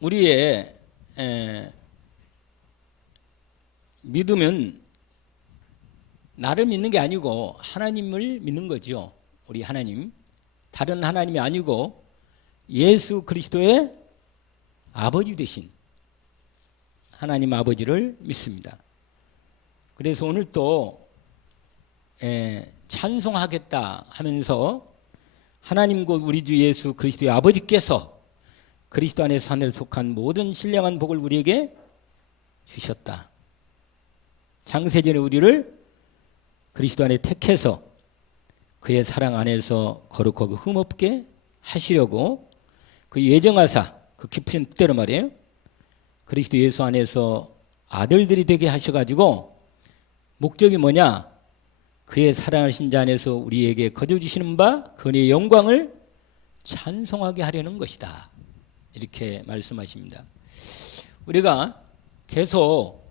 우리의 믿음은 나를 믿는 게 아니고 하나님을 믿는 거죠. 우리 하나님, 다른 하나님이 아니고 예수 그리스도의 아버지 되신 하나님 아버지를 믿습니다. 그래서 오늘 또 찬송하겠다 하면서 하나님 곧 우리 주 예수 그리스도의 아버지께서 그리스도 안에서 하늘에 속한 모든 신령한 복을 우리에게 주셨다. 창세전에 우리를 그리스도 안에 택해서 그의 사랑 안에서 거룩하고 흠없게 하시려고 그 예정하사 그 깊으신 뜻대로 말이에요. 그리스도 예수 안에서 아들들이 되게 하셔가지고 목적이 뭐냐? 그의 사랑하신 자 안에서 우리에게 거저주시는 바 그의 영광을 찬송하게 하려는 것이다. 이렇게 말씀하십니다. 우리가 계속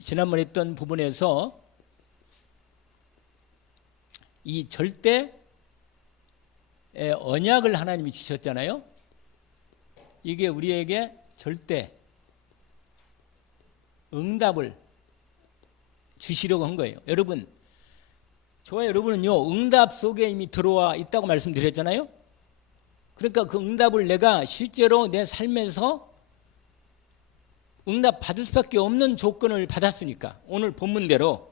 지난번에 했던 부분에서 이 절대 언약을 하나님이 주셨잖아요. 이게 우리에게 절대 응답을 주시려고 한 거예요. 여러분, 저와 여러분은요, 응답 속에 이미 들어와 있다고 말씀드렸잖아요. 그러니까 그 응답을 내가 실제로 내 삶에서 응답 받을 수밖에 없는 조건을 받았으니까 오늘 본문대로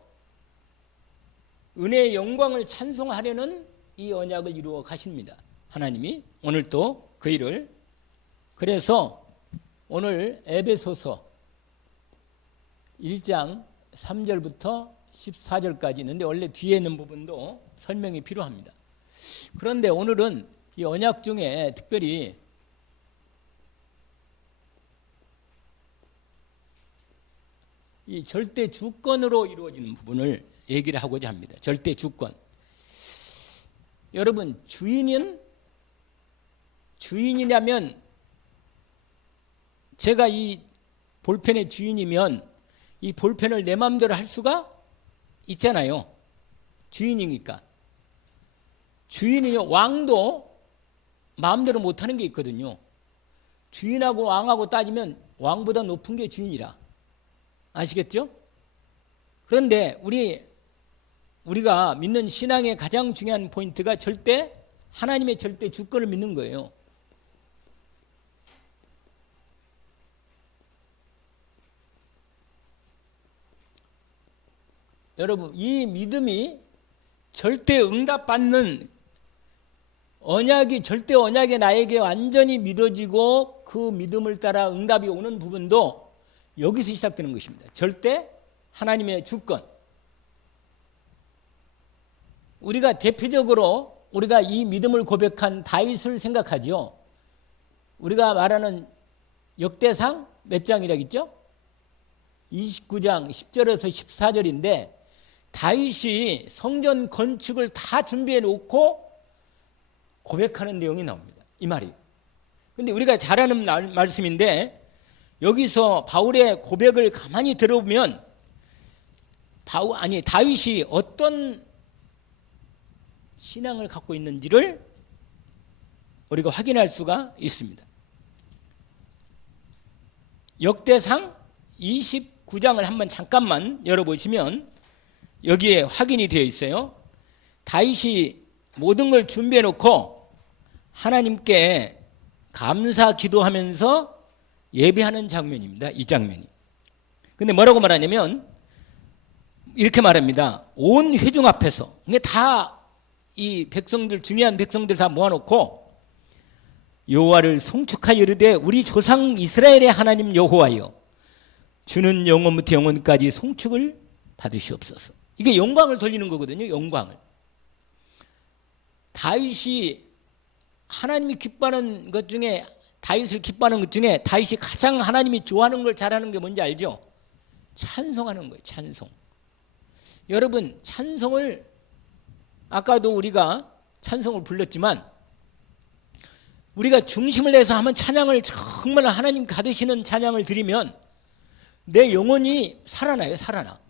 은혜의 영광을 찬송하려는 이 언약을 이루어 가십니다. 하나님이 오늘 또 그 일을. 그래서 오늘 에베소서 1장 3절부터 14절까지 있는데 원래 뒤에 있는 부분도 설명이 필요합니다. 그런데 오늘은 이 언약 중에 특별히 이 절대 주권으로 이루어지는 부분을 얘기를 하고자 합니다. 절대 주권. 여러분, 주인이라면 제가 이 볼펜의 주인이면 이 볼펜을 내 마음대로 할 수가 있잖아요. 주인이니까. 주인이요, 왕도 마음대로 못하는 게 있거든요. 주인하고 왕하고 따지면 왕보다 높은 게 주인이라. 아시겠죠? 그런데 우리가 믿는 신앙의 가장 중요한 포인트가 하나님의 절대 주권을 믿는 거예요. 여러분, 이 믿음이 절대 응답받는 절대 언약이 나에게 완전히 믿어지고 그 믿음을 따라 응답이 오는 부분도 여기서 시작되는 것입니다. 절대 하나님의 주권. 우리가 대표적으로 우리가 이 믿음을 고백한 다윗을 생각하지요. 우리가 말하는 역대상 몇 장이라고 했죠? 29장 10절에서 14절인데 다윗이 성전 건축을 다 준비해 놓고 고백하는 내용이 나옵니다. 이 말이. 근데 우리가 잘 아는 말씀인데 여기서 바울의 고백을 가만히 들어보면 다윗이 어떤 신앙을 갖고 있는지를 우리가 확인할 수가 있습니다. 역대상 29장을 한번 잠깐만 열어보시면 여기에 확인이 되어 있어요. 다윗이 모든 걸 준비해 놓고 하나님께 감사 기도하면서 예배하는 장면입니다. 이 장면이. 근데 뭐라고 말하냐면 이렇게 말합니다. 온 회중 앞에서. 근데 다 이 백성들, 중요한 백성들 다 모아놓고 여호와를 송축하여 이르되 우리 조상 이스라엘의 하나님 여호와여 주는 영원부터 영원까지 송축을 받으시옵소서. 이게 영광을 돌리는 거거든요. 영광을. 다윗이 하나님이 기뻐하는 것 중에 다윗이 가장 하나님이 좋아하는 걸 잘하는 게 뭔지 알죠? 찬송하는 거예요. 찬송. 여러분, 찬송을 아까도 우리가 찬송을 불렀지만 우리가 중심을 내서 한번 찬양을 정말 하나님 가두시는 찬양을 드리면 내 영혼이 살아나요. 살아나.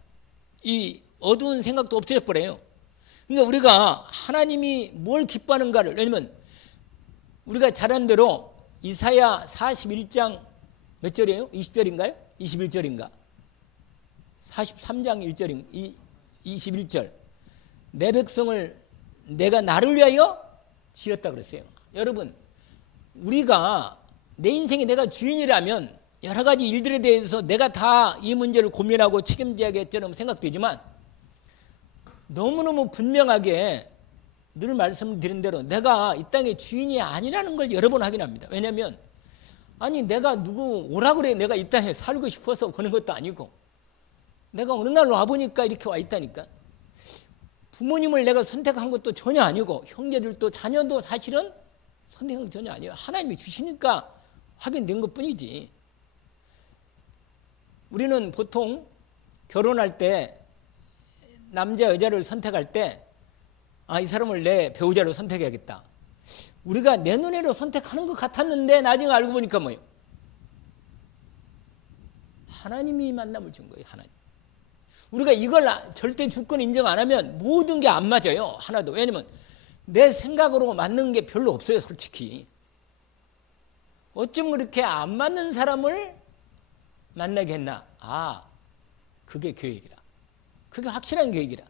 이 어두운 생각도 없어져 버려요. 그러니까 우리가 하나님이 뭘 기뻐하는가를, 왜냐면 우리가 잘 아는 대로 이사야 41장 몇 절이에요? 20절인가요? 21절인가? 43장 1절, 21절. 내 백성을 내가 나를 위하여 지었다 그랬어요. 여러분, 우리가 내 인생에 내가 주인이라면 여러 가지 일들에 대해서 내가 다 이 문제를 고민하고 책임져야겠처럼 생각되지만 너무너무 분명하게 늘 말씀드린 대로 내가 이 땅의 주인이 아니라는 걸 여러 번 확인합니다. 왜냐하면 아니 내가 누구 오라 그래 내가 이 땅에 살고 싶어서 그런 것도 아니고 내가 어느 날 와보니까 이렇게 와 있다니까. 부모님을 내가 선택한 것도 전혀 아니고 형제들도 자녀도 사실은 선택한 건 전혀 아니에요. 하나님이 주시니까 확인된 것뿐이지. 우리는 보통 결혼할 때 남자 여자를 선택할 때 이 사람을 내 배우자로 선택해야겠다. 우리가 내 눈으로 선택하는 것 같았는데 나중에 알고 보니까 뭐예요? 하나님이 만남을 준 거예요. 하나님. 우리가 이걸 절대 주권 인정 안 하면 모든 게 안 맞아요. 하나도. 왜냐면 내 생각으로 맞는 게 별로 없어요. 솔직히. 어쩜 그렇게 안 맞는 사람을 만나게 했나? 그게 계획이라. 그게 확실한 계획이라.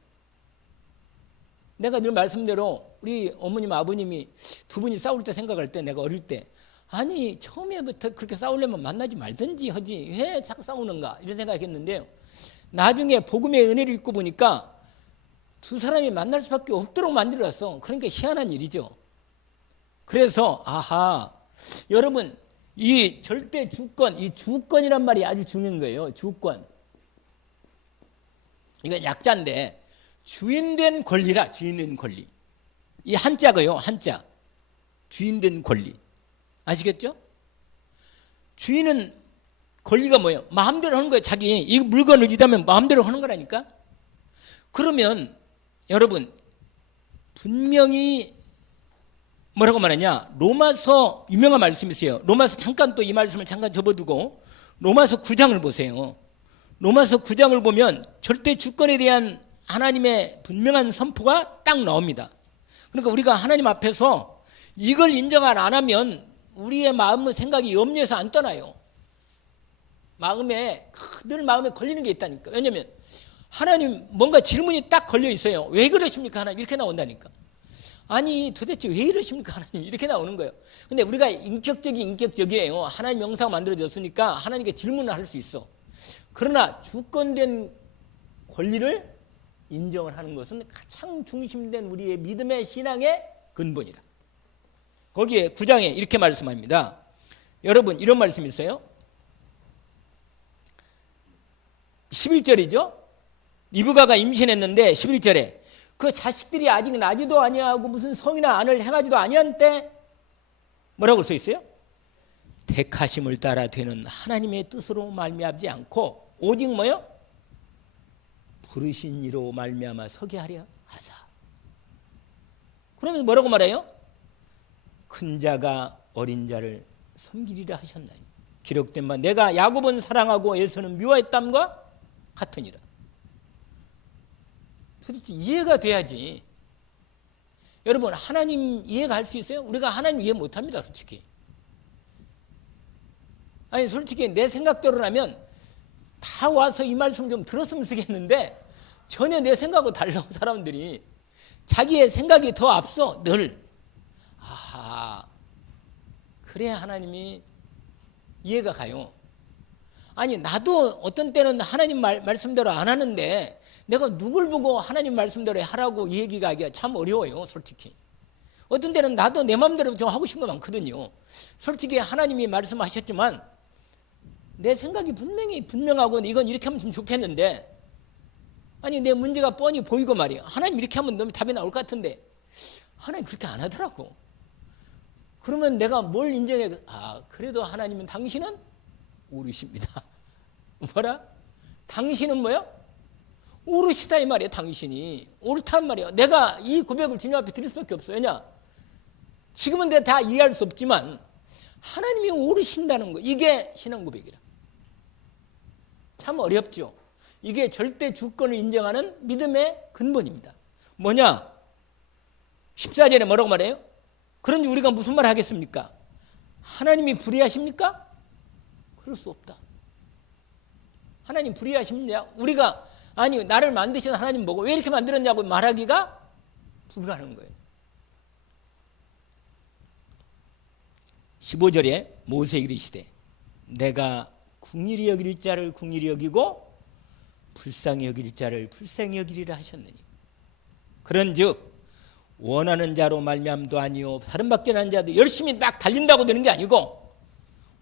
내가 늘 말씀대로 우리 어머님 아버님이 두 분이 싸울 때 생각할 때 내가 어릴 때 아니 처음에부터 그렇게 싸우려면 만나지 말든지 하지 왜 자꾸 싸우는가 이런 생각했는데요. 나중에 복음의 은혜를 읽고 보니까 두 사람이 만날 수밖에 없도록 만들어놨어. 그러니까 희한한 일이죠. 그래서 여러분 이 절대 주권, 이 주권이란 말이 아주 중요한 거예요. 주권. 이건 약자인데 주인된 권리라. 주인된 권리. 이 한자가요. 한자. 주인된 권리. 아시겠죠? 주인은 권리가 뭐예요? 마음대로 하는 거예요. 자기 이 물건을 이다면 마음대로 하는 거라니까. 그러면 여러분 분명히 뭐라고 말하냐? 로마서 유명한 말씀이 있어요. 로마서 잠깐 또 이 말씀을 잠깐 접어두고 로마서 9장을 보세요. 로마서 9장을 보면 절대 주권에 대한 하나님의 분명한 선포가 딱 나옵니다. 그러니까 우리가 하나님 앞에서 이걸 인정 안 하면 우리의 마음의 생각이 염려해서 안 떠나요. 늘 마음에 걸리는 게 있다니까. 왜냐하면 하나님 뭔가 질문이 딱 걸려 있어요. 왜 그러십니까 하나님? 이렇게 나온다니까. 아니 도대체 왜 이러십니까 하나님? 이렇게 나오는 거예요. 근데 우리가 인격적이에요. 하나님 영상 만들어졌으니까 하나님께 질문을 할 수 있어. 그러나 주권된 권리를 인정을 하는 것은 가장 중심된 우리의 믿음의 신앙의 근본이다. 거기에 9장에 이렇게 말씀합니다. 여러분 이런 말씀이 있어요. 11절이죠. 리브가가 임신했는데 11절에 그 자식들이 아직 나지도 아니하고 무슨 성이나 안을 행하지도 아니한 때 뭐라고 써 있어요? 택하심을 따라 되는 하나님의 뜻으로 말미암지 않고 오직 뭐요? 부르신 이로 말미암아 서게 하려 하사. 그러면 뭐라고 말해요? 큰 자가 어린 자를 섬기리라 하셨나니 기록된 바 내가 야곱은 사랑하고 에서는 미워했담과 같으니라. 도대체 이해가 돼야지. 여러분 하나님 이해가 할 수 있어요? 우리가 하나님 이해 못합니다. 솔직히. 아니 솔직히 내 생각대로라면 다 와서 이 말씀 좀 들었으면 쓰겠는데 전혀 내 생각하고 달라. 사람들이 자기의 생각이 더 앞서 늘. 그래야 하나님이 이해가 가요. 아니 나도 어떤 때는 하나님 말씀대로 안 하는데 내가 누굴 보고 하나님 말씀대로 하라고 이 얘기가 하기가 참 어려워요. 솔직히. 어떤 때는 나도 내 마음대로 좀 하고 싶은 거 많거든요. 솔직히 하나님이 말씀하셨지만 내 생각이 분명하고 이건 이렇게 하면 좀 좋겠는데 아니 내 문제가 뻔히 보이고 말이야. 하나님 이렇게 하면 너무 답이 나올 것 같은데 하나님 그렇게 안 하더라고. 그러면 내가 뭘 인정해? 그래도 하나님은 당신은 옳으십니다. 뭐라? 당신은 뭐야? 옳으시다 이 말이야. 당신이 옳단 말이야. 내가 이 고백을 주님 앞에 드릴 수밖에 없어. 왜냐? 지금은 내가 다 이해할 수 없지만 하나님이 옳으신다는 거 이게 신앙 고백이라. 참 어렵죠. 이게 절대 주권을 인정하는 믿음의 근본입니다. 뭐냐? 14절에 뭐라고 말해요? 그런지 우리가 무슨 말 하겠습니까? 하나님이 불의하십니까? 그럴 수 없다. 하나님 불의하십니까? 우리가 아니 나를 만드신 하나님 보고 왜 이렇게 만들었냐고 말하기가 불가능한 거예요. 15절에 모세에게 이르시되 내가 긍휼히 여길 자를 긍휼히 여기고 불쌍히 여길 자를 불쌍히 여기리라 하셨느니 그런즉 원하는 자로 말미암도 아니요 다른 박전하는 자도 열심히 막 달린다고 되는 게 아니고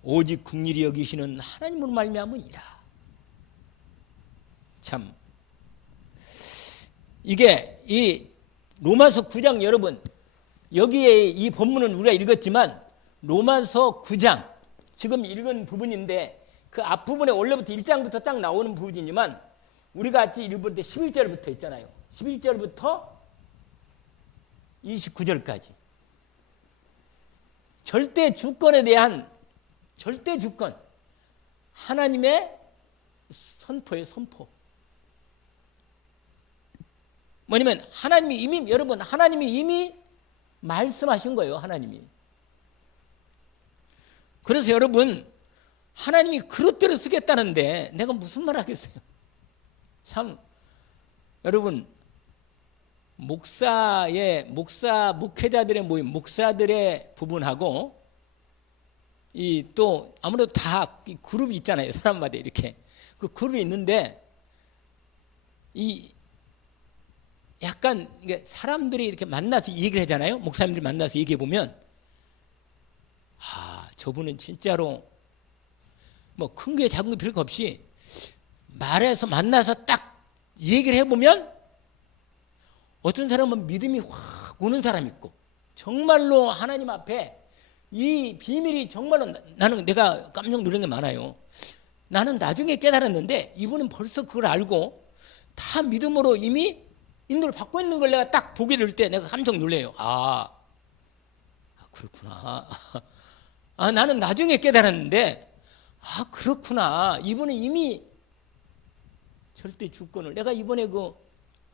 오직 긍휼히 여기시는 하나님으로 말미암으니라. 참 이게 이 로마서 9장 여러분 여기에 이 본문은 우리가 읽었지만 로마서 9장 지금 읽은 부분인데 그 앞부분에 원래부터 1장부터 딱 나오는 부분이지만 우리가 같이 읽을 때 11절부터 있잖아요. 11절부터 29절까지 절대 주권에 대한 절대 주권 하나님의 선포예요. 선포. 뭐냐면 하나님이 이미 여러분 하나님이 이미 말씀하신 거예요. 하나님이. 그래서 여러분 하나님이 그릇대로 쓰겠다는데 내가 무슨 말 하겠어요. 참 여러분 목회자들의 모임 목사들의 부분하고 이 또 아무래도 다 그룹이 있잖아요. 사람마다 이렇게 그 그룹이 있는데 이 약간 이게 사람들이 이렇게 만나서 얘기를 하잖아요. 목사님들이 만나서 얘기해 보면 아 저분은 진짜로 뭐 큰 게 작은 게 필요 없이 말해서 만나서 딱 얘기를 해보면 어떤 사람은 믿음이 확 오는 사람이 있고 정말로 하나님 앞에 이 비밀이 정말로 나는 내가 깜짝 놀란 게 많아요. 나는 나중에 깨달았는데 이분은 벌써 그걸 알고 다 믿음으로 이미 인도를 받고 있는 걸 내가 딱 보게 될 때 내가 깜짝 놀래요. 그렇구나. 나는 나중에 깨달았는데 그렇구나. 이분은 이미 절대 주권을 내가 이번에 그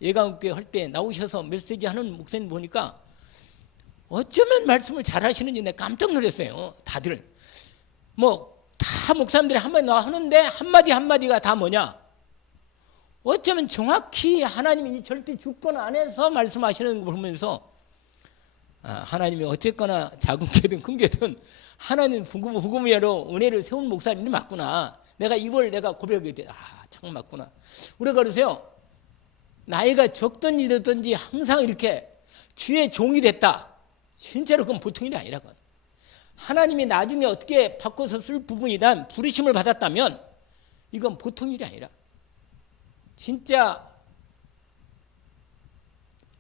예가교회 할 때 나오셔서 메시지 하는 목사님 보니까 어쩌면 말씀을 잘 하시는지 내가 깜짝 놀랐어요. 다들 뭐 다 목사님들이 한마디 나와 하는데 한마디가 다 뭐냐 어쩌면 정확히 하나님이 이 절대 주권 안에서 말씀하시는 걸 보면서 하나님이 어쨌거나 작은 게든 큰 게든 하나님 부금이야로 은혜를 세운 목사님이 맞구나. 이걸 내가 고백하게 돼. 참 맞구나. 우리가 그러세요. 나이가 적든지 늦든지 항상 이렇게 주의 종이 됐다. 진짜로 그건 보통 일이 아니라고. 하나님이 나중에 어떻게 바꿔서 쓸 부분이란 부르심을 받았다면 이건 보통 일이 아니라 진짜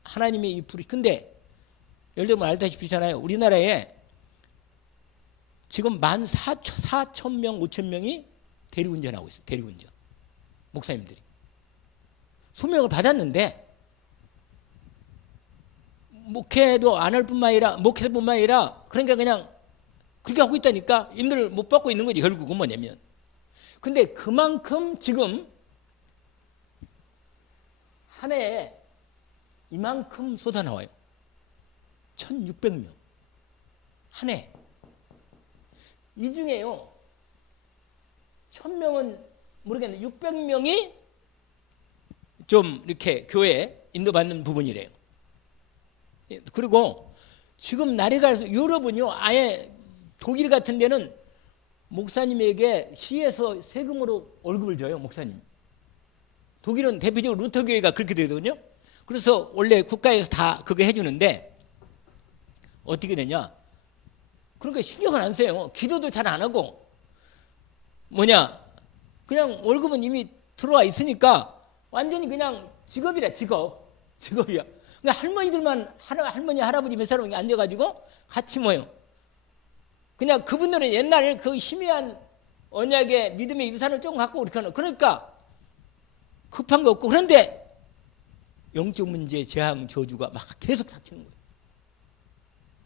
하나님의 이 부르심. 근데 여러분 알다시피잖아요. 우리나라에 지금 14,000명, 5,000명이 대리운전하고 있어요. 대리운전. 목사님들이. 소명을 받았는데 목회도 안 할 뿐만 아니라 그러니까 그냥 그렇게 하고 있다니까 인들 못 받고 있는 거지 결국은 뭐냐면. 근데 그만큼 지금 한 해에 이만큼 쏟아나와요. 1,600명. 한 해. 이 중에요. 1,000명은 모르겠는데 600명이 좀 이렇게 교회에 인도받는 부분이래요. 그리고 지금 날이 갈수록 유럽은요. 아예 독일 같은 데는 목사님에게 시에서 세금으로 월급을 줘요. 목사님. 독일은 대표적으로 루터교회가 그렇게 되거든요. 그래서 원래 국가에서 다 그거 해주는데 어떻게 되냐. 그러니까 신경을 안 써요. 기도도 잘 안 하고 그냥 월급은 이미 들어와 있으니까 완전히 그냥 직업이야. 직업이야. 그러니까 할머니들만 할머니 할아버지 몇 사람이 앉아가지고 같이 모여. 그냥 그분들은 옛날 그 희미한 언약의 믿음의 유산을 조금 갖고 이렇게 하는. 그러니까 급한 거 없고 그런데 영적 문제 재앙 저주가 막 계속 닥치는 거예요.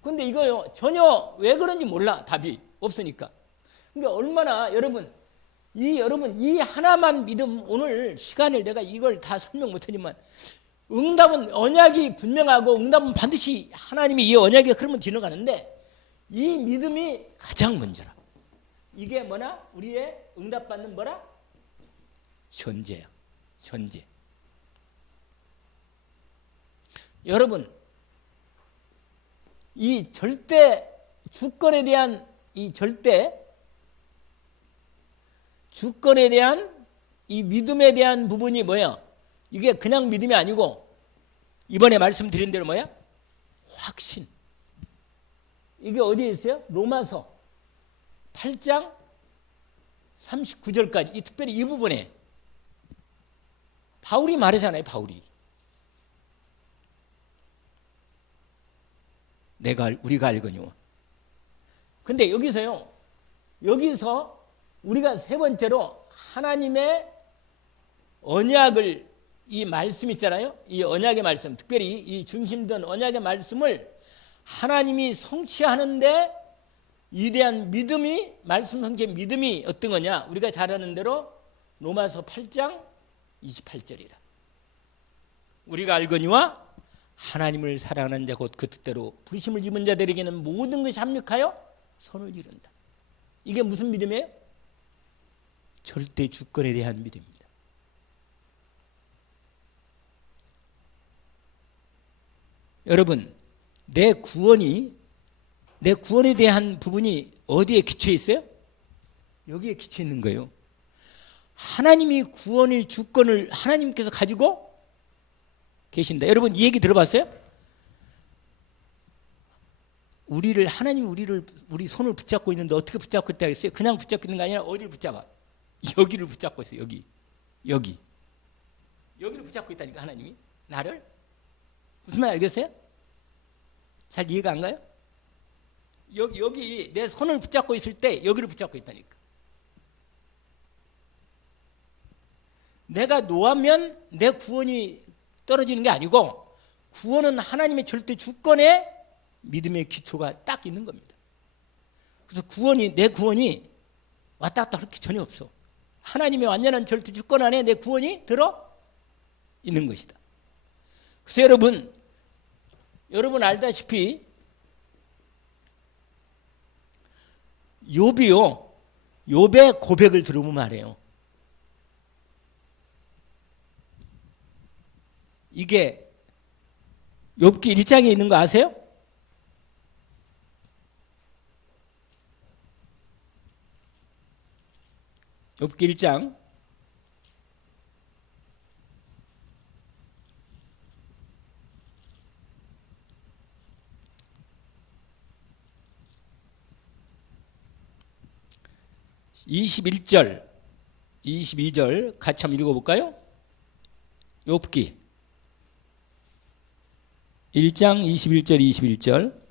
근데 이거요 전혀 왜 그런지 몰라. 답이 없으니까. 그러니까 얼마나 여러분 이 하나만 믿음 오늘 시간을 내가 이걸 다 설명 못하지만 응답은 언약이 분명하고 응답은 반드시 하나님이 이 언약에 그러면 지나가는데 이 믿음이 가장 먼저라. 이게 뭐나? 우리의 응답받는 뭐라? 전제야. 전제. 여러분, 이 절대 주권에 대한 이 절대 주권에 대한 이 믿음에 대한 부분이 뭐야? 이게 그냥 믿음이 아니고 이번에 말씀드린 대로 뭐야? 확신. 이게 어디에 있어요? 로마서 8장 39절까지 이 특별히 이 부분에 바울이 말하잖아요. 바울이 우리가 알거니와. 근데 여기서요. 여기서 우리가 세 번째로 하나님의 언약을 이 말씀 있잖아요. 이 언약의 말씀, 특별히 이 중심된 언약의 말씀을 하나님이 성취하는데 이 대한 믿음이 말씀 성취의 믿음이 어떤 거냐? 우리가 잘 아는 대로 로마서 8장 28절이라. 우리가 알거니와 하나님을 사랑하는 자 곧 그 뜻대로 부르심을 입은 자들에게는 모든 것이 합력하여 선을 이룬다. 이게 무슨 믿음이에요? 절대 주권에 대한 믿음입니다. 여러분, 내 구원에 대한 부분이 어디에 기초해 있어요? 여기에 기초해 있는 거예요. 하나님이 구원의 주권을 하나님께서 가지고 계신다. 여러분 이 얘기 들어봤어요? 하나님이 우리 손을 붙잡고 있는데 어떻게 붙잡고 있다 그랬어요? 그냥 붙잡고 있는 게 아니라 어디를 붙잡아? 여기를 붙잡고 있어요. 여기를 붙잡고 있다니까. 하나님이 나를. 무슨 말 알겠어요? 잘 이해가 안 가요? 여기 내 손을 붙잡고 있을 때 여기를 붙잡고 있다니까. 내가 놓으면 내 구원이 떨어지는 게 아니고 구원은 하나님의 절대 주권에 믿음의 기초가 딱 있는 겁니다. 그래서 내 구원이 왔다 갔다 할 게 전혀 없어. 하나님의 완전한 절대 주권 안에 내 구원이 들어 있는 것이다. 그래서 여러분 알다시피 욥의 고백을 들어보면 말해요. 이게 욥기 1장에 있는 거 아세요? 욥기 1장 21절 22절 같이 한번 읽어볼까요? 욥기 1장 21절 21절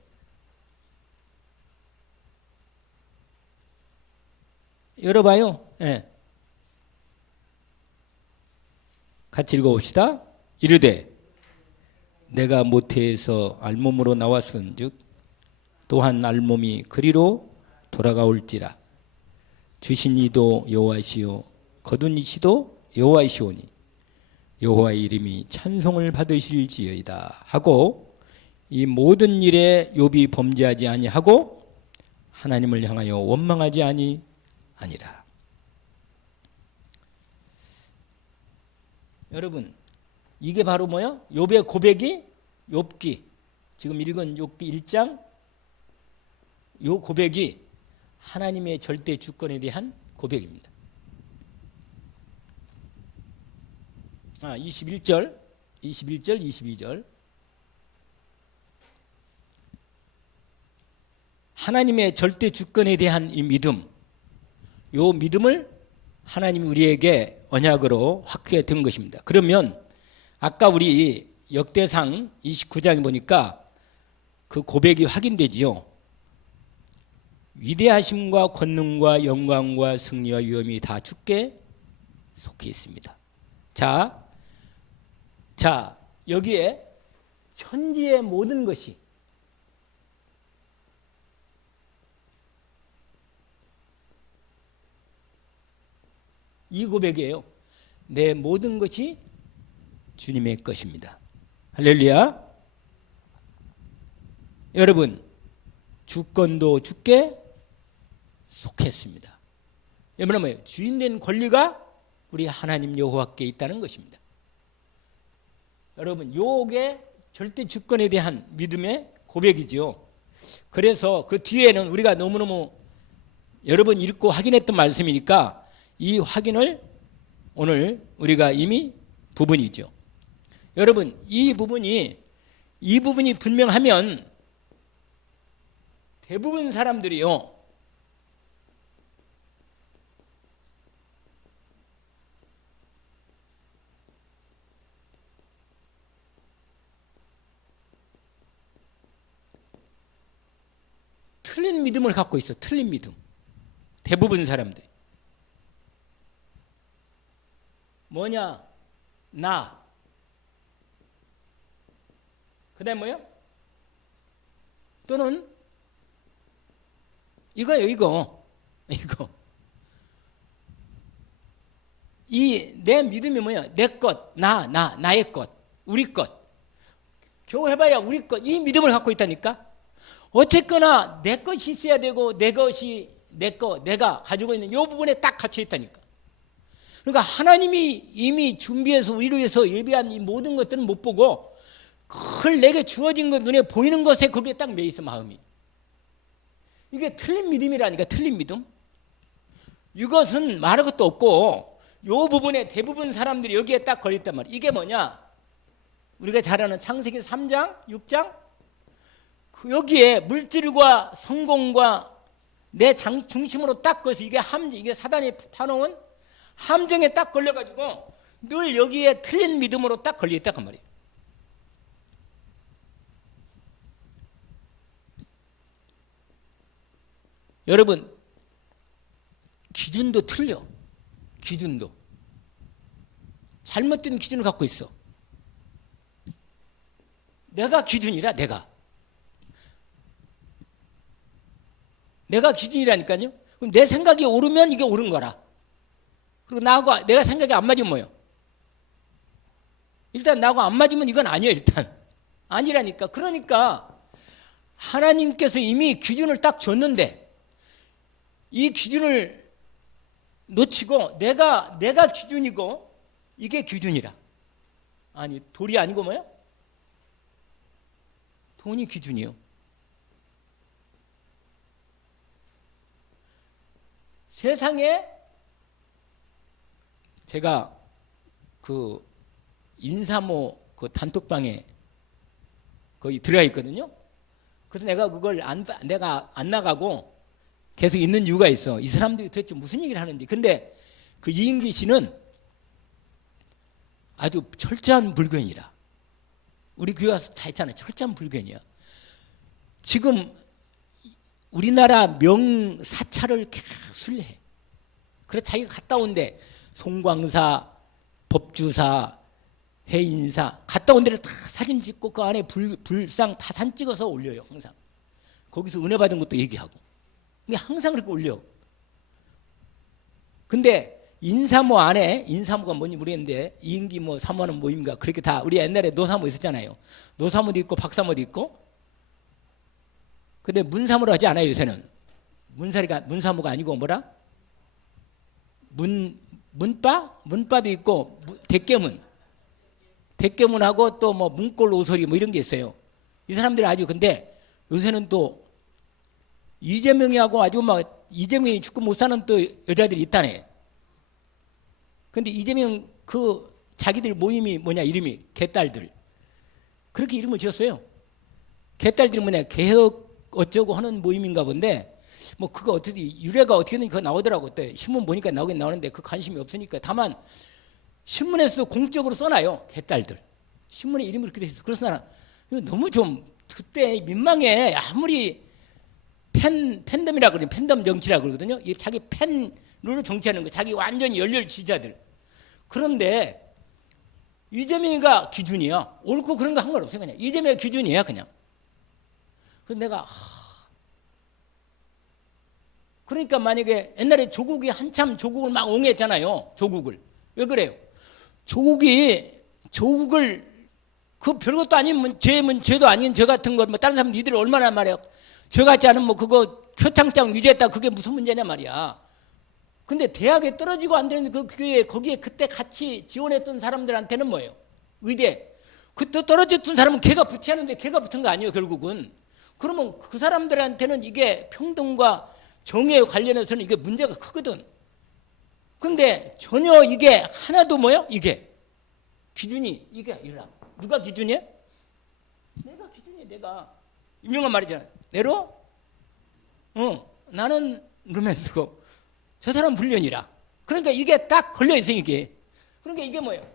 열어봐요. 네. 같이 읽어봅시다. 이르되 내가 모태에서 알몸으로 나왔은즉 또한 알몸이 그리로 돌아가올지라. 주신 이도 여호와시요 거둔 이시도 여호와이시오니 여호와의 이름이 찬송을 받으실지어이다 하고 이 모든 일에 욥이 범죄하지 아니하고 하나님을 향하여 원망하지 아니라. 여러분 이게 바로 뭐야? 욥의 고백이 욥기 지금 읽은 욥기 1장 요 고백이 하나님의 절대 주권에 대한 고백입니다. 21절 22절 하나님의 절대 주권에 대한 이 믿음, 요 믿음을 하나님이 우리에게 언약으로 확정해 둔 것입니다. 그러면 아까 우리 역대상 29장에 보니까 그 고백이 확인되지요. 위대하심과 권능과 영광과 승리와 위엄이 다 주께 속해 있습니다. 자, 여기에 천지의 모든 것이 이 고백이에요. 내 모든 것이 주님의 것입니다. 할렐루야. 여러분, 주권도 주께 속했습니다. 여러분, 뭐예요? 주인된 권리가 우리 하나님 여호와께 있다는 것입니다. 여러분, 요게 절대 주권에 대한 믿음의 고백이지요. 그래서 그 뒤에는 우리가 너무너무 여러 번 읽고 확인했던 말씀이니까 이 확인을 오늘 우리가 이미 부분이죠. 여러분, 이 부분이 분명하면 대부분 사람들이요, 틀린 믿음을 갖고 있어. 틀린 믿음. 대부분 사람들. 뭐냐? 나. 그 다음에 뭐요? 또는 이거예요. 이거. 이 내 믿음이 뭐야? 내 것, 나의 것, 우리 것. 겨우 해봐야 우리 것. 이 믿음을 갖고 있다니까. 어쨌거나 내 것이 있어야 되고 내 것이 내가 가지고 있는 이 부분에 딱 갇혀 있다니까. 그러니까 하나님이 이미 준비해서 우리를 위해서 예비한 이 모든 것들은 못 보고 그걸 내게 주어진 것, 눈에 보이는 것에 거기에 딱 매여 있어, 마음이. 이게 틀린 믿음이라니까. 틀린 믿음. 이것은 말할 것도 없고 이 부분에 대부분 사람들이 여기에 딱 걸렸단 말이야. 이게 뭐냐? 우리가 잘 아는 창세기 3장, 6장. 여기에 물질과 성공과 내 중심으로 딱 걸려서 이게 사단이 파놓은 함정에 딱 걸려가지고 늘 여기에 틀린 믿음으로 딱 걸려있다 그 말이에요. 여러분, 기준도 틀려. 기준도 잘못된 기준을 갖고 있어. 내가 기준이라. 내가 기준이라니까요. 그럼 내 생각이 옳으면 이게 옳은 거라. 그리고 나하고 내가 생각이 안 맞으면 뭐예요? 일단 나하고 안 맞으면 이건 아니에요. 일단 아니라니까. 그러니까 하나님께서 이미 기준을 딱 줬는데 이 기준을 놓치고 내가 기준이고 이게 기준이라. 아니, 돌이 아니고 뭐예요? 돈이 기준이요. 세상에 제가 그 인사모 그 단톡방에 거기 들어가 있거든요. 그래서 내가 그걸 내가 안 나가고 계속 있는 이유가 있어. 이 사람들이 도대체 무슨 얘기를 하는지. 근데 그 이인기 씨는 아주 철저한 불교인이라. 우리 교회 와서 다 했잖아요. 철저한 불교인이야. 지금 우리나라 명사찰을 계속 해. 그래 자기가 갔다 온데 송광사, 법주사, 해인사 갔다 온 데를 다 사진 찍고 그 안에 불상 다 사진 찍어서 올려요. 항상. 거기서 은혜 받은 것도 얘기하고. 이게 항상 그렇게 올려. 근데 인사모 안에, 인사모가 뭔지 모르겠는데 이인기 뭐 사모는 뭐입니까? 그렇게 다 우리 옛날에 노사모 있었잖아요. 노사모도 있고 박사모도 있고. 근데 문사모로 하지 않아요. 요새는. 문사모가 아니고 뭐라? 문바도 있고 대깨문하고 또 뭐 문골 오소리 뭐 이런 게 있어요. 이 사람들이 아주. 근데 요새는 또 이재명이하고 아주 막 이재명이 죽고 못 사는 또 여자들이 있다네. 근데 이재명 그 자기들 모임이 뭐냐, 이름이 개딸들. 그렇게 이름을 지었어요. 개딸들이 뭐냐, 개혁 어쩌고 하는 모임인가 본데 뭐 그거 어떻게 유래가 어떻게든 그거 나오더라고. 또 신문 보니까 나오긴 나오는데 그 관심이 없으니까. 다만 신문에서 공적으로 써놔요. 개딸들. 신문에 이름이 그렇게 돼 있어. 그래서 나는 이거 너무 좀 그때 민망해. 아무리 팬덤이라 그러거든요. 팬덤 정치라 그러거든요. 자기 팬으로 정치하는 거. 자기 완전히 열렬 지지자들. 그런데 이재명이가 기준이야. 옳고 그런 거 상관없어요. 그냥 이재명이 기준이야 그냥. 그래서 내가 그러니까 만약에 옛날에 조국이 한참 조국을 막 옹호했잖아요. 조국을. 왜 그래요? 조국을 그 별것도 아닌 죄면 죄도 아닌 죄 같은 거 뭐 다른 사람 니들 얼마나 말이야. 죄 같지 않으면 뭐 그거 표창장 유죄했다 그게 무슨 문제냐 말이야. 근데 대학에 떨어지고 안 되는 거기에 그때 같이 지원했던 사람들한테는 뭐예요? 의대. 그때 떨어졌던 사람은 걔가 붙여야 하는데 걔가 붙은 거 아니에요 결국은. 그러면 그 사람들한테는 이게 평등과 정의에 관련해서는 이게 문제가 크거든. 근데 전혀 이게 하나도 뭐요? 이게 기준이 이게 아니라 누가 기준이야? 내가 기준이야. 내가 유명한 말이잖아. 내로 나는 루멘스고 저 사람 불륜이라. 그러니까 이게 딱 걸려 있어 이게. 그러니까 이게 뭐예요?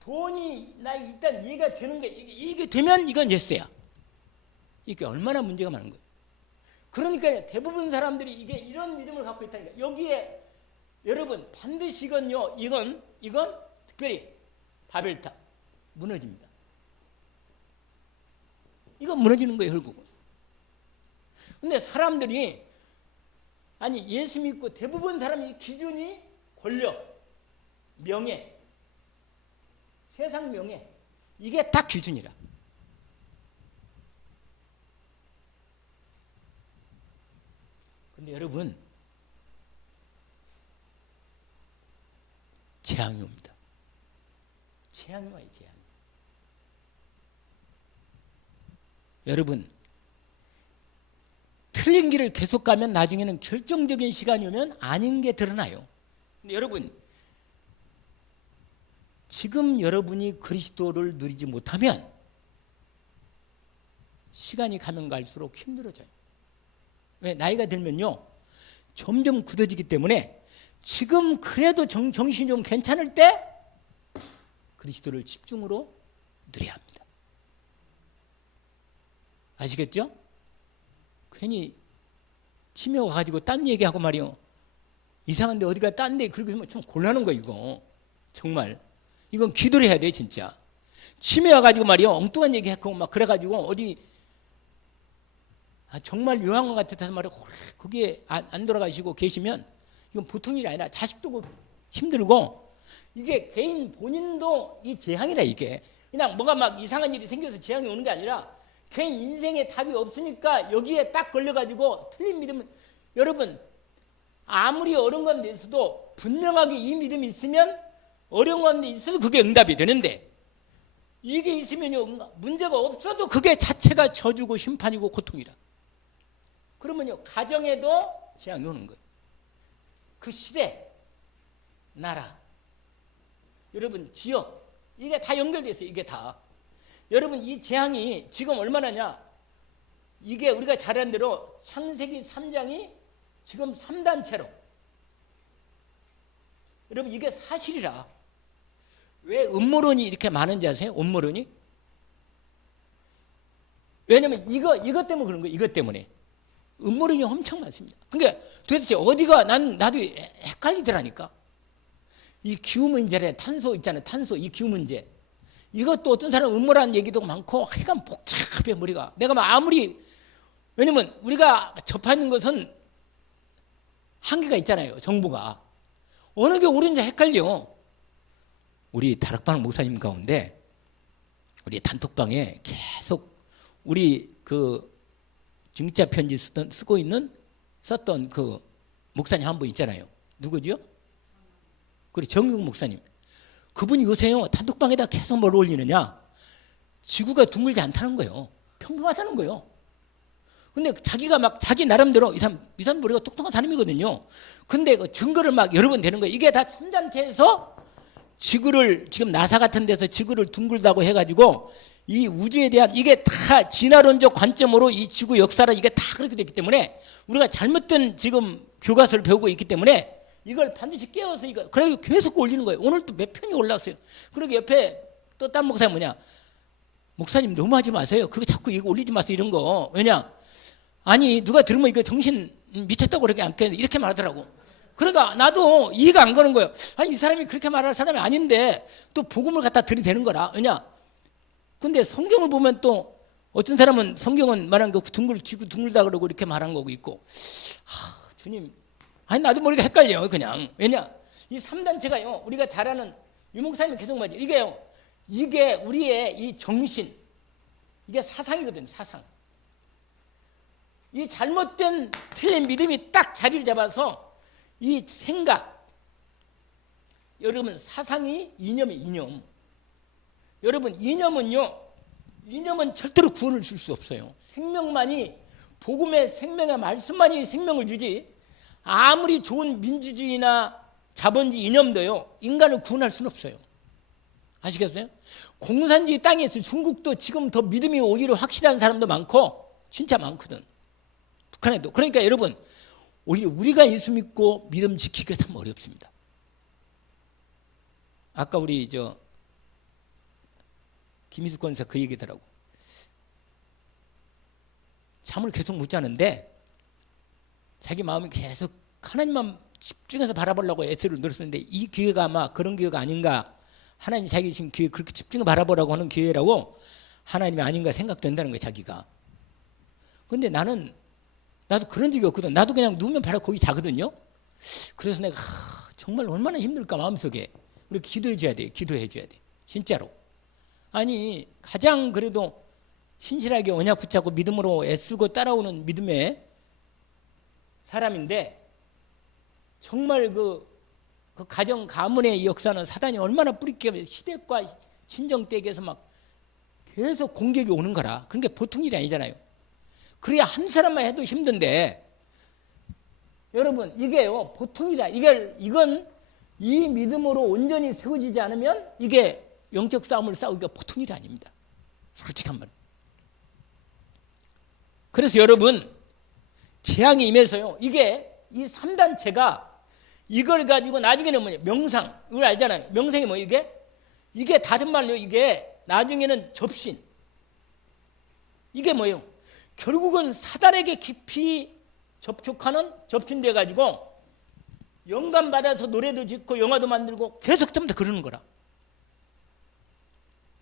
돈이 나 일단 이해가 되는 게 이게 되면 이건 예스야. 이게 얼마나 문제가 많은 거예요. 그러니까 대부분 사람들이 이게 이런 믿음을 갖고 있다니까. 여기에 여러분 반드시 이건 특별히 바벨탑 무너집니다. 이건 무너지는 거예요 결국은. 근데 사람들이 아니 예수 믿고 대부분 사람이 기준이 권력, 명예, 세상 명예 이게 딱 기준이라. 근데 여러분 재앙이 옵니다. 재앙이 와요. 재앙. 여러분 틀린 길을 계속 가면 나중에는 결정적인 시간이 오면 아닌 게 드러나요. 근데 여러분 지금 여러분이 그리스도를 누리지 못하면 시간이 가면 갈수록 힘들어져요. 왜? 나이가 들면요 점점 굳어지기 때문에 지금 그래도 정신이 좀 괜찮을 때 그리스도를 집중으로 누려야 합니다. 아시겠죠? 괜히 치매 와가지고 딴 얘기하고 말이요 이상한데 어디가 딴데 그러고 좀 곤란한 거 이거 정말 이건 기도를 해야 돼 진짜. 치매 와가지고 말이요 엉뚱한 얘기하고 막 그래가지고 어디 정말 요양원 같아서 말이야 거기에 안 돌아가시고 계시면 이건 보통 일이 아니라 자식도 힘들고 이게 개인 본인도 이 재앙이다. 이게 그냥 뭐가 막 이상한 일이 생겨서 재앙이 오는 게 아니라 개인 인생에 답이 없으니까 여기에 딱 걸려가지고 틀린 믿음은 여러분 아무리 어려운 건 있어도 분명하게 이 믿음이 있으면 어려운 건 있어도 그게 응답이 되는데 이게 있으면요 문제가 없어도 그게 자체가 저주고 심판이고 고통이라. 그러면요 가정에도 재앙이 오는 거예요. 그 시대, 나라, 여러분 지역 이게 다 연결되어 있어요. 이게 다. 여러분 이 재앙이 지금 얼마나냐. 이게 우리가 잘 아는 대로 창세기 3장이 지금 3단체로. 여러분 이게 사실이라. 왜 음모론이 이렇게 많은지 아세요? 음모론이? 왜냐면 이것 때문에 그런 거예요. 이것 때문에. 음모론이 엄청 많습니다. 그러니까 도대체 어디가 나도 헷갈리더라니까. 이 기후 문제래. 탄소 있잖아요. 탄소 이 기후 문제. 이것도 어떤 사람은 음모라는 얘기도 많고 하여간 복잡해 머리가. 내가 막 아무리 왜냐면 우리가 접하는 것은 한계가 있잖아요. 정보가. 어느 게 옳은지 헷갈려. 우리 다락방 목사님 가운데 우리 단톡방에 계속 우리 그 증자 편지 썼던 그 목사님 한 분 있잖아요. 누구죠? 그래 정국 목사님. 그분이 요새요 단톡방에다 계속 뭘 올리느냐? 지구가 둥글지 않다는 거예요. 평범하다는 거예요. 근데 자기가 막 자기 나름대로 이 사람 머리가 똑똑한 사람이거든요. 근데 그 증거를 막 여러 번 되는 거예요. 이게 다 참잠체에서 지구를 지금 나사 같은 데서 지구를 둥글다고 해가지고 이 우주에 대한 이게 다 진화론적 관점으로 이 지구 역사를 이게 다 그렇게 됐기 때문에 우리가 잘못된 지금 교과서를 배우고 있기 때문에 이걸 반드시 깨워서 이거 그래서 계속 올리는 거예요. 오늘 또 몇 편이 올라왔어요. 그리고 옆에 또 딴 목사님 뭐냐? 목사님 너무 하지 마세요. 그거 자꾸 이거 올리지 마세요. 이런 거. 왜냐? 아니 누가 들으면 이거 정신 미쳤다고 그렇게 안 깨는 이렇게 말하더라고. 그러니까 나도 이해가 안 가는 거예요. 아니 이 사람이 그렇게 말할 사람이 아닌데 또 복음을 갖다 들이대는 거라. 왜냐? 근데 성경을 보면 또 어떤 사람은 성경은 말한 거 지구 둥글다 그러고 이렇게 말한 거고 있고. 주님, 아니 나도 머리가 헷갈려요 그냥. 왜냐? 이 3단체가요 우리가 잘 아는 유 목사님이 계속 말이죠. 이게요 이게 우리의 이 정신, 이게 사상이거든요. 사상. 이 잘못된 틀린 믿음이 딱 자리를 잡아서 이 생각, 여러분 사상이 이념이 이념. 여러분 이념은요, 이념은 절대로 구원을 줄 수 없어요. 생명만이, 복음의 생명의 말씀만이 생명을 주지, 아무리 좋은 민주주의나 자본주의 이념도요 인간을 구원할 수는 없어요. 아시겠어요? 공산주의 땅에서 중국도 지금 더 믿음이 오히려 확실한 사람도 많고 진짜 많거든. 북한에도. 그러니까 여러분, 오히려 우리가 예수 믿고 믿음 지키기가 참 어렵습니다. 아까 우리 김희숙 권사 그 얘기더라고. 잠을 계속 못 자는데 자기 마음이 계속 하나님만 집중해서 바라보려고 애쓰를 늘었는데, 이 기회가 아마 그런 기회가 아닌가, 하나님 자기 지금 기회 그렇게 집중해 바라보라고 하는 기회라고 하나님이 아닌가 생각된다는 거예요, 자기가. 근데 나도 그런 적이 없거든. 나도 그냥 누우면 바로 거기 자거든요. 그래서 내가 정말 얼마나 힘들까 마음속에. 우리 기도해 줘야 돼. 기도해 줘야 돼. 진짜로. 아니 가장 그래도 신실하게 언약 붙잡고 믿음으로 애쓰고 따라오는 믿음의 사람인데, 정말 그 가정 가문의 역사는 사단이 얼마나 뿌리게 시댁과 친정댁에서 막 계속 공격이 오는 거라. 그런 게 보통 일이 아니잖아요. 그래야 한 사람만 해도 힘든데, 여러분 이게요 보통 일이 아니라, 이건 이 믿음으로 온전히 세워지지 않으면 이게 영적 싸움을 싸우기가 보통 일이 아닙니다. 솔직한 말. 그래서 여러분 재앙이 임해서요, 이게 이 3단체가 이걸 가지고 나중에는 뭐냐, 명상, 이걸 알잖아요. 명상이 뭐 이게 다른 말로 이게 나중에는 접신. 이게 뭐예요? 결국은 사단에게 깊이 접촉하는 접신돼 가지고 영감 받아서 노래도 짓고 영화도 만들고 계속 좀 더 그러는 거라.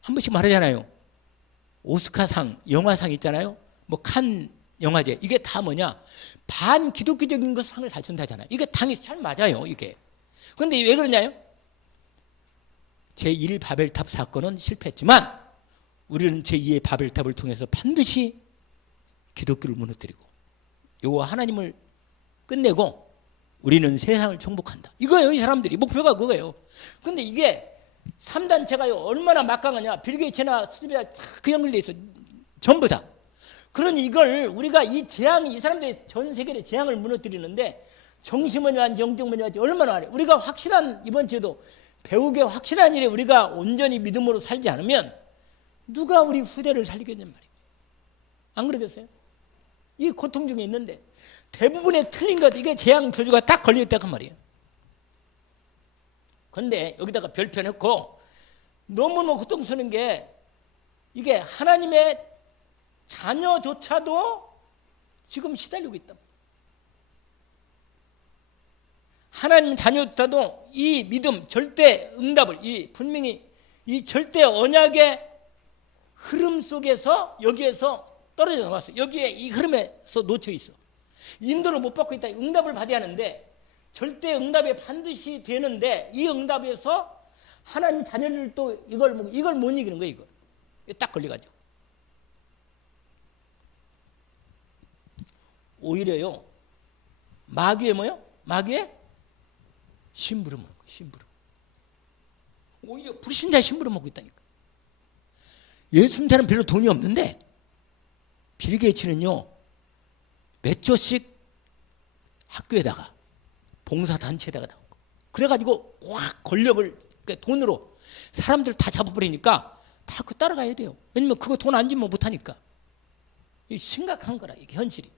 한 번씩 말하잖아요. 오스카상, 영화상 있잖아요. 뭐 칸 영화제, 이게 다 뭐냐, 반 기독교적인 거 상을 다 준다잖아요. 이게 당연히 잘 맞아요, 이게. 그런데 왜 그러냐요? 제1 바벨탑 사건은 실패했지만 우리는 제2의 바벨탑을 통해서 반드시 기독교를 무너뜨리고 요거 하나님을 끝내고 우리는 세상을 정복한다. 이거예요, 이 사람들이. 목표가 그거예요. 근데 이게 3단체가 얼마나 막강하냐. 빌 게이츠나 스티브가 그 연결돼 있어. 전부 다. 그러니 이걸 우리가 이 재앙이, 이 사람들이 전 세계의 재앙을 무너뜨리는데 정신문이 완지 영적문이 완지 얼마나 하래. 우리가 확실한, 이번 주에도 배우게 확실한 일에 우리가 온전히 믿음으로 살지 않으면 누가 우리 후대를 살리겠냔 말이에요. 안 그러겠어요? 이 고통 중에 있는데 대부분의 틀린 것, 이게 재앙 저주가 딱 걸려있다고 말이에요. 그런데 여기다가 별표 넣고 너무너무 고통스러운 게, 이게 하나님의 자녀조차도 지금 시달리고 있다. 하나님 자녀조차도 이 믿음, 절대 응답을, 이 분명히 이 절대 언약의 흐름 속에서 여기에서 떨어져 나왔어. 여기에 이 흐름에서 놓쳐 있어. 인도를 못 받고 있다. 응답을 받아야 하는데, 절대 응답이 반드시 되는데 이 응답에서 하나님 자녀를 또 이걸 못 이기는 거예요. 이거 딱 걸려가지고. 오히려요, 마귀의 뭐요? 마귀의 심부름 먹고, 심부름. 오히려 불신자 심부름 먹고 있다니까. 예수 믿는 사람 별로 돈이 없는데 빌 게이츠는요 몇 조씩 학교에다가 봉사단체에다가 나오고, 그래가지고 확 권력을, 돈으로 사람들 다 잡아버리니까 다 그 따라가야 돼요. 왜냐면 그거 돈 안 주면 못하니까. 이 심각한 거라, 이게 현실이.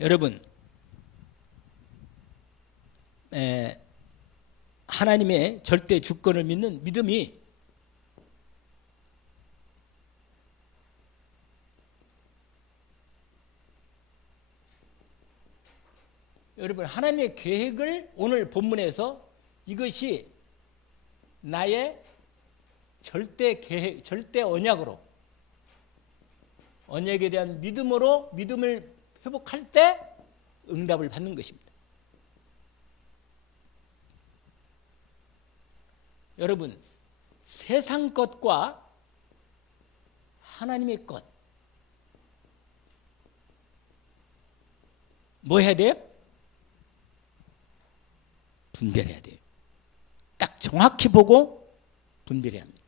여러분, 하나님의 절대 주권을 믿는 믿음이 여러분, 하나님의 계획을 오늘 본문에서 이것이 나의 절대 계획, 절대 언약으로, 언약에 대한 믿음으로 믿음을 회복할 때 응답을 받는 것입니다. 여러분, 세상 것과 하나님의 것, 뭐 해야 돼요? 분별해야 돼요. 딱 정확히 보고 분별해야 합니다.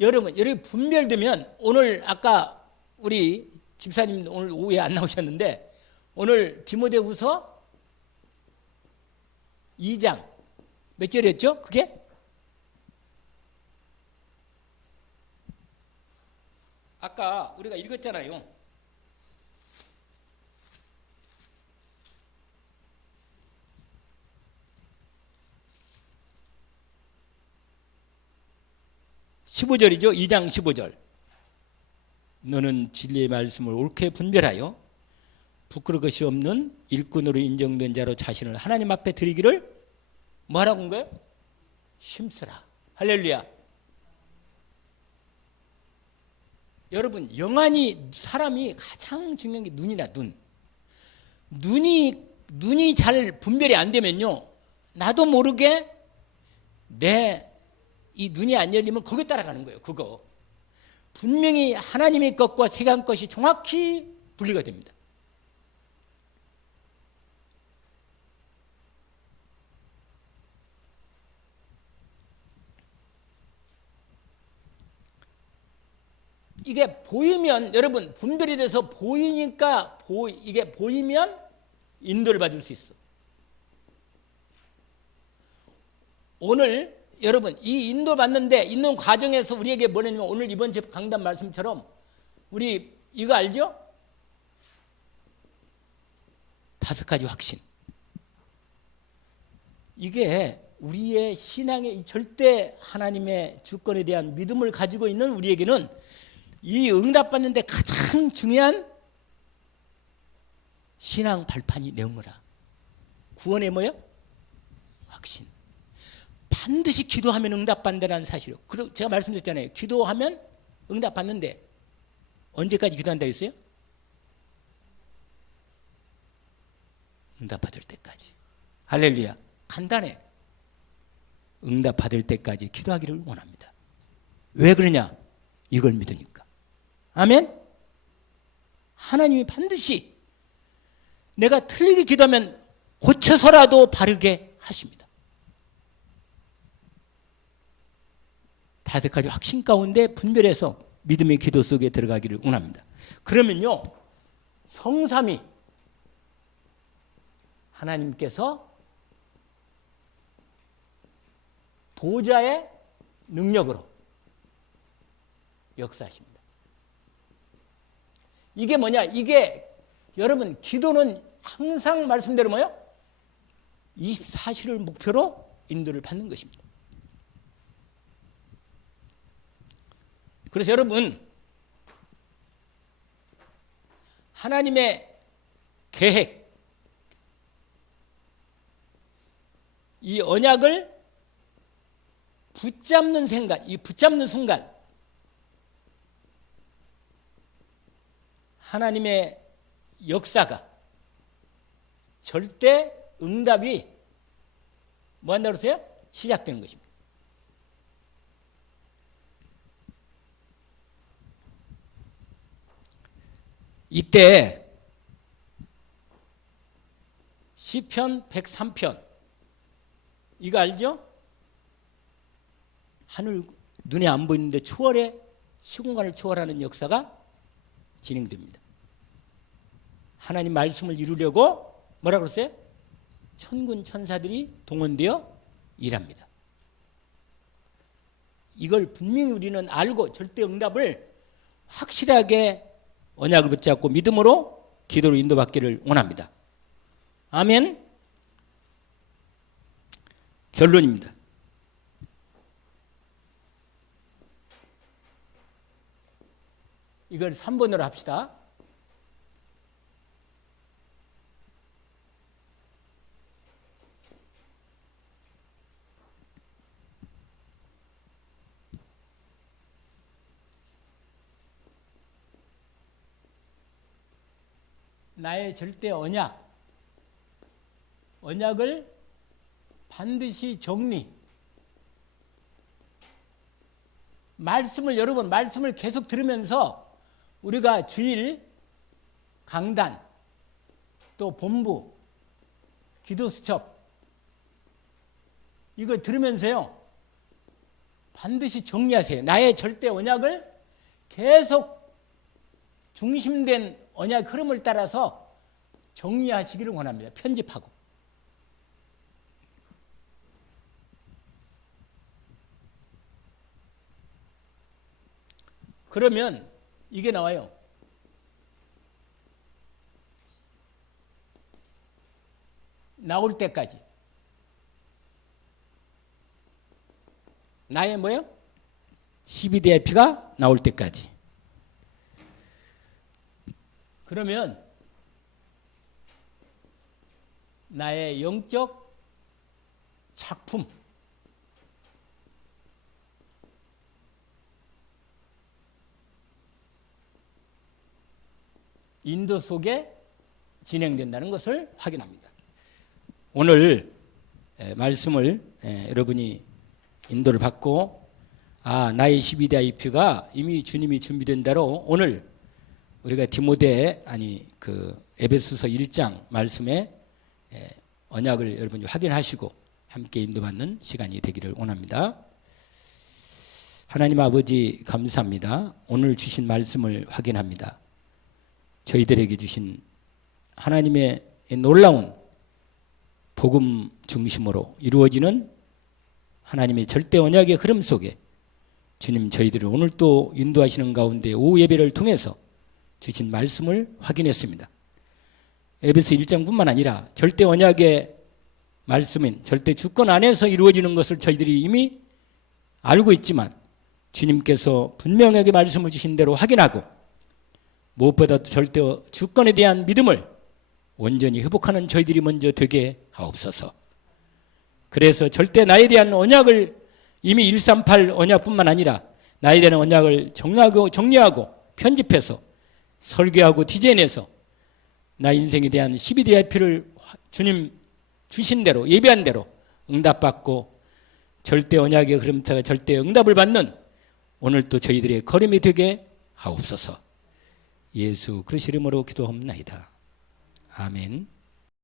여러분, 이렇게 분별되면 오늘 아까 우리 집사님 오늘 오후에 안 나오셨는데 오늘 디모데후서 2장 몇 절이었죠? 그게? 아까 우리가 읽었잖아요. (15절이죠) 2장 15절. 너는 진리의 말씀을 옳게 분별하여 부끄러울 것이 없는 일꾼으로 인정된 자로 자신을 하나님 앞에 드리기를 뭐하라고 한 거예요? 힘쓰라. 할렐루야. 여러분, 영안이 사람이 가장 중요한 게 눈이나 눈. 눈이 잘 분별이 안 되면요, 나도 모르게 내 이 눈이 안 열리면 거기에 따라가는 거예요. 그거 분명히 하나님의 것과 세상 것이 정확히 분리가 됩니다. 이게 보이면, 여러분, 분별이 돼서 보이니까 이게 보이면 인도를 받을 수 있어. 오늘 여러분, 이 인도 받는데 있는 과정에서 우리에게 뭐냐면, 오늘 이번 강단 말씀처럼 우리 이거 알죠? 5가지 확신. 이게 우리의 신앙의 절대 하나님의 주권에 대한 믿음을 가지고 있는 우리에게는 이 응답받는데 가장 중요한 신앙 발판이 내온 거라. 구원의 뭐예요? 확신. 반드시 기도하면 응답받는다는 사실이요. 그리고 제가 말씀드렸잖아요. 기도하면 응답받는데 언제까지 기도한다 했어요? 응답받을 때까지. 할렐루야. 간단해. 응답받을 때까지 기도하기를 원합니다. 왜 그러냐? 이걸 믿으니까. 아멘? 하나님이 반드시 내가 틀리게 기도하면 고쳐서라도 바르게 하십니다. 5가지 확신 가운데 분별해서 믿음의 기도 속에 들어가기를 원합니다. 그러면요, 성삼위 하나님께서 보좌의 능력으로 역사하십니다. 이게 뭐냐? 이게 여러분, 기도는 항상 말씀대로 뭐예요? 24시를 목표로 인도를 받는 것입니다. 그래서 여러분, 하나님의 계획, 이 언약을 붙잡는 생각, 이 붙잡는 순간 하나님의 역사가 절대 응답이 뭐 한다고 그러세요? 시작되는 것입니다. 이때 시편 103편 이거 알죠? 하늘 눈에 안 보이는데 초월해 시공간을 초월하는 역사가 진행됩니다. 하나님 말씀을 이루려고 뭐라고 그랬어요? 천군 천사들이 동원되어 일합니다. 이걸 분명히 우리는 알고 절대 응답을 확실하게 언약을 붙잡고 믿음으로 기도로 인도받기를 원합니다. 아멘. 결론입니다. 이걸 3번으로 합시다. 나의 절대 언약을 반드시 정리. 여러분 말씀을 계속 들으면서 우리가 주일 강단, 또 본부, 기도 수첩 이거 들으면서요 반드시 정리하세요. 나의 절대 언약을 계속 중심된 언약 흐름을 따라서 정리하시기를 원합니다. 편집하고. 그러면 이게 나와요. 나올 때까지. 나의 뭐예요? 12대의 피가 나올 때까지. 그러면 나의 영적 작품, 인도 속에 진행된다는 것을 확인합니다. 오늘 말씀을 여러분이 인도를 받고 나의 12대 IP가 이미 주님이 준비된 대로 오늘 우리가 디모데 에베소서 1장 말씀에 언약을 여러분이 확인하시고 함께 인도받는 시간이 되기를 원합니다. 하나님 아버지 감사합니다. 오늘 주신 말씀을 확인합니다. 저희들에게 주신 하나님의 놀라운 복음 중심으로 이루어지는 하나님의 절대 언약의 흐름 속에 주님 저희들을 오늘 또 인도하시는 가운데 오후 예배를 통해서 주신 말씀을 확인했습니다. 에베소 1장뿐만 아니라 절대 언약의 말씀인 절대 주권 안에서 이루어지는 것을 저희들이 이미 알고 있지만 주님께서 분명하게 말씀을 주신 대로 확인하고 무엇보다도 절대 주권에 대한 믿음을 온전히 회복하는 저희들이 먼저 되게 하옵소서. 그래서 절대 나에 대한 언약을 이미 138 언약뿐만 아니라 나에 대한 언약을 정리하고 편집해서 설계하고 디자인해서 나 인생에 대한 12대의 피를 주님 주신 대로 예배한 대로 응답받고 절대 언약의 흐름타가 절대 응답을 받는 오늘 또 저희들의 걸음이 되게 하옵소서. 예수 그리스도 이름으로 기도합나이다. 아멘.